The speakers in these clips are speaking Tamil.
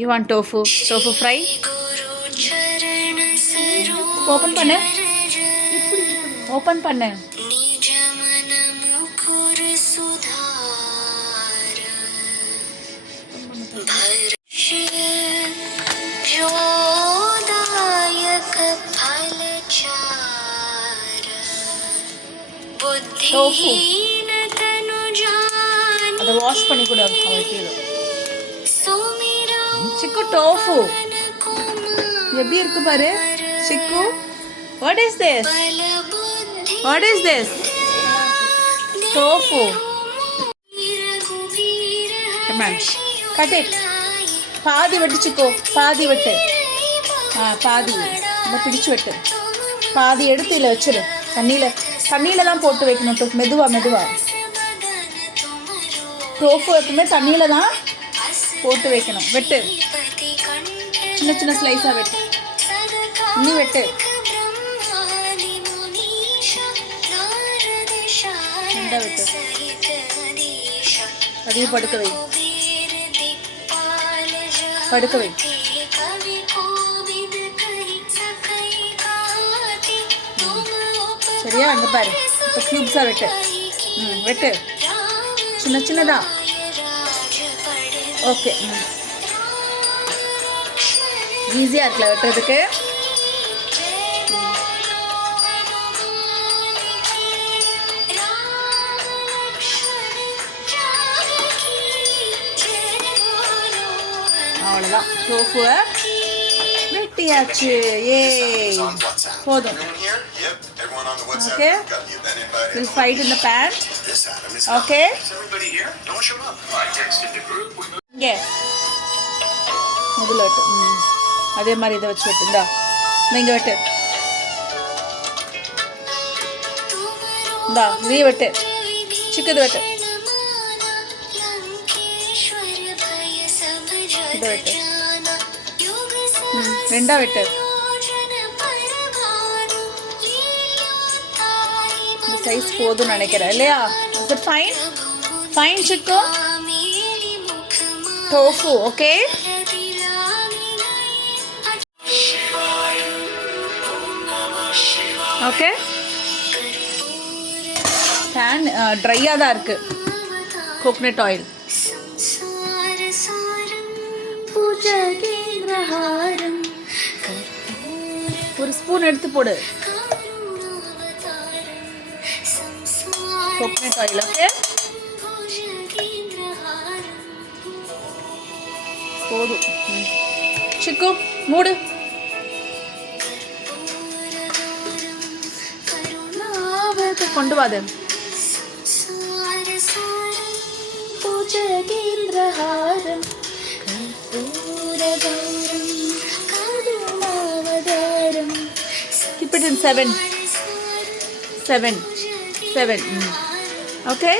You want tofu? Tofu fry? Open பண்ணு. Open பண்ணு. Tofu. அதை வாஷ் பண்ணி கூட அவளுக்கு சிக்கு டோஃபு எப்படி இருக்கு பாரு சிக்கு. What is this? What is this? Tofu. Come on. Cut it. பாதி வெட்டு சிக்கு, பாதி வெட்டு. பாதி இந்த பிடிச்சு வெட்டு. பாதி எடுத்து இதில் வச்சிரு. தண்ணியில் தான் போட்டு வைக்கணும். மெதுவா டோஃபு எப்பவுமே தண்ணியில் தான் போட்டு வைக்கணும். வெட்டு, சின்ன ஸ்லைஸாக வெட்டு. இன்னும் வெட்டு. வெட்டு. அதையும் படுக்க வை. சரியா? அங்கே பாரு. இப்போ க்யூப்ஸாக வெட்டு. வெட்டு சின்னதா. ஓகே, ஈஸியாக இருக்குல்ல வெட்டுறதுக்கு. அவ்வளோதான், டோஃபுவை வெட்டியாச்சு. போதும். Okay, we'll fry it in the pan. Okay. இங்கே முதல்ல வெட்டு. அதே மாதிரி இதை வச்சு வெட்டு. இங்கே வெட்டு. இதையும் வெட்டு. சிக்கது வெட்டு. இதை வெட்டு. ரெண்டா வெட்டு. இந்த சைஸ் போதும்னு நினைக்கிறேன் இல்லையா? Is it fine? Fine chico? Tofu, okay? Okay? Pan dry-ஆ தான் இருக்கு. Coconut oil. ஒரு ஸ்பூன் எடுத்து போடு. Coconut oil. ஓகே, போதும். சிக்கு மூடு. கொண்டு வாது. Keep it in 7. Okay.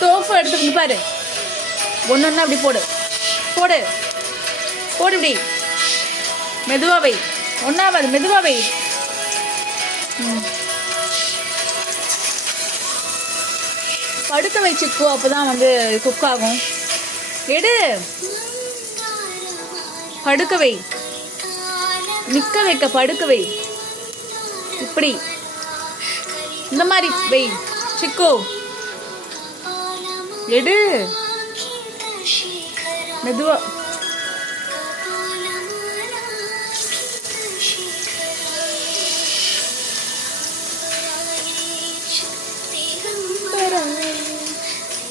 Tofu எடுத்து பாரு. ஒன்று அப்படி போடு. இப்படி மெதுவா வை. ஒன்றாவது மெதுவா வை. படுக்க வச்சுக்கோ, அப்போதான் குக் ஆகும். எடு, படுக்க வை. நிற்க வைக்க படுக்க வை. இப்படி இந்த மாதிரி வை சிக்கு. எடு மெதுவா.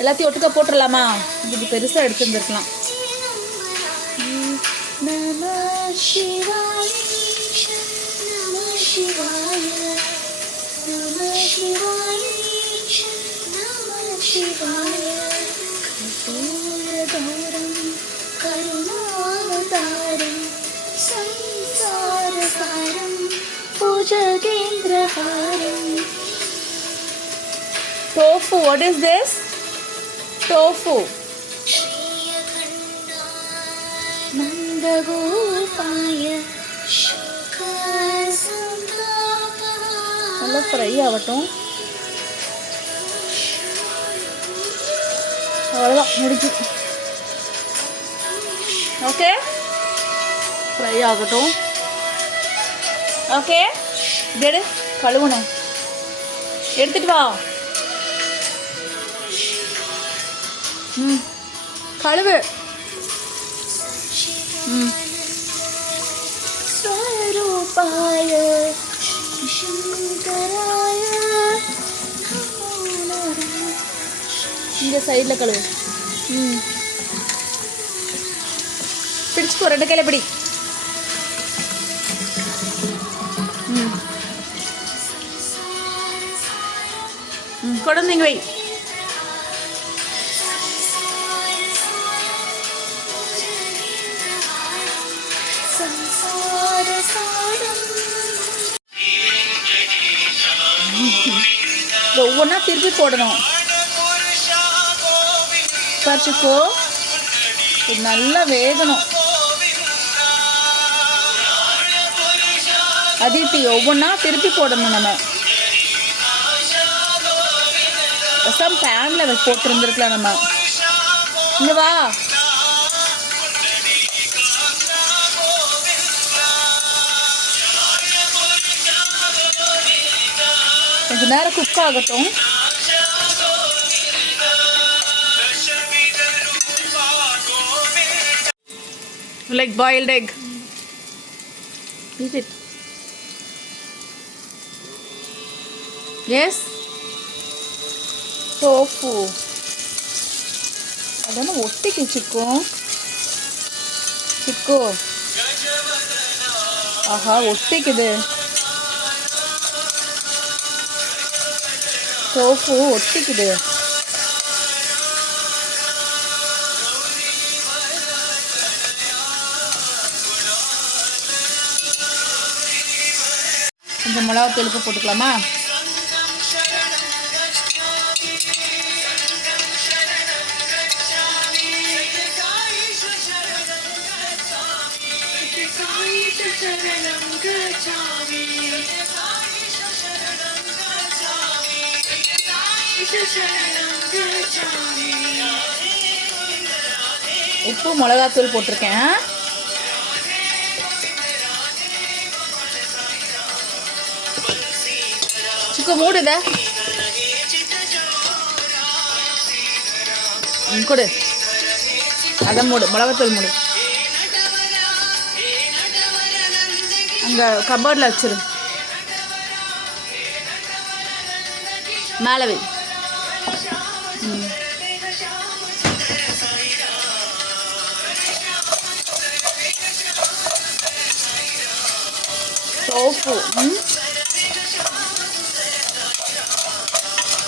எல்லாத்தையும் ஒட்டுக்க போட்டுடலாமா? இது பெருசாக எடுத்துருந்துருக்கலாம். Tofu, what is this? Tofu. Nandagopaya நல்லா ஃப்ரை ஆகட்டும். அவ்வளோதான், முடிஞ்சு. ஓகே, ஃப்ரை ஆகட்டும். ஓகே, எடு, கழுவணும், எடுத்துட்டு வா. கழுவு. இங்க சைடில் கழுவு. பிடிச்சுக்கோ, 2 கையில பிடி. குழந்தைங்க வை. ஒவ்வொன்றா திருப்பி போடணும். பறிச்சுக்கோ, இது நல்லா வேகணும். அதித்தி, ஒவ்வொன்றா திருப்பி போடணும். நம்ம ரசம் பேனில் போட்டுருந்துருக்கலாம். நம்ம இங்கே வா. கொஞ்சம் நேரம் குக் ஆகட்டும். Like boiled egg. Eat it. Yes. Tofu. அதெல்லாம் ஒட்டிக்கு சிக்கோ. சிக்கோ. ஆஹா, ஒட்டிக்குது. டோஃபு ஒட்டிக்குது. கொஞ்சம் மிளகாத்தூள் உப்பு போட்டுக்கலாமா? உப்பு மிளகாத்தூள் போட்டிருக்கேன். சிக்கு மூடுத கொடு. அதை மூடு, மிளகாத்தூள் மூடு. அங்கே கபோர்டில் வச்சிரு. மேலே வை. டோஃபு,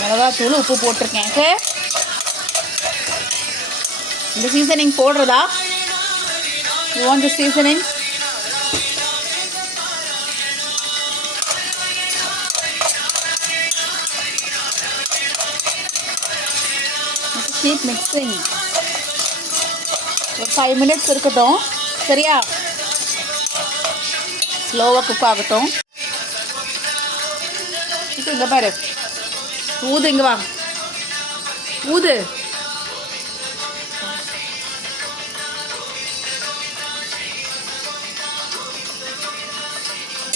மிளகாத்தூள் உப்பு போட்டிருக்கேன். ஓகே, இந்த சீசனிங் போடுறதா? You want the seasoning? Keep mixing. ஒரு 5 minutes இருக்கட்டும். சரியா? ஸ்லோவாக குக் ஆகட்டும். இப்போ இங்கே பாரு, ஊது. இங்கே வா, ஊது.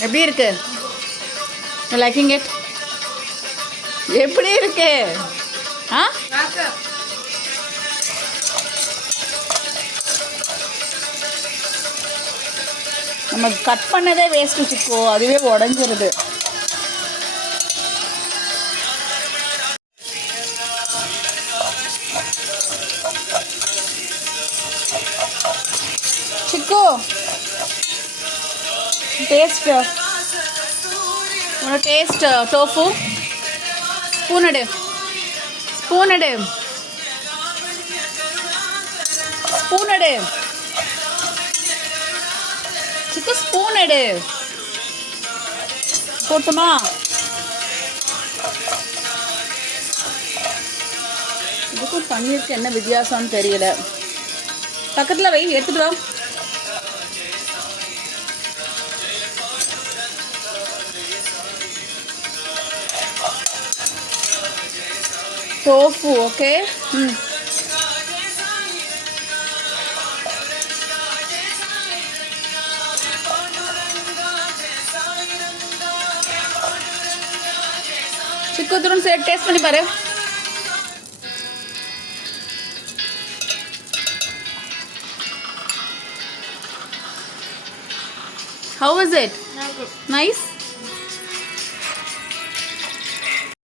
எப்படி இருக்கு? Liking it? எப்படி இருக்கு? ஆ, நம்ம கட் பண்ணதே வேஸ்ட் வச்சுக்கோ, அதுவே உடஞ்சிருது. சிக்கு, டேஸ்ட் உன்னோட டேஸ்ட் டோஃபு. ஸ்பூன் எடு, ஸ்பூன் எடு, ஸ்பூன் எடு. சிக்கு, ஸ்பூன் எடு. போட்டுமா? இதுக்கும் பன்னீருக்கு என்ன வித்தியாசம்னு தெரியல. பக்கத்தில் வை, எடுத்துட்டு வா. tofu, okay? சிக்கு திரும்ப சேர்த்து டேஸ்ட் பண்ணி பாரு. How was it? Not good. Nice?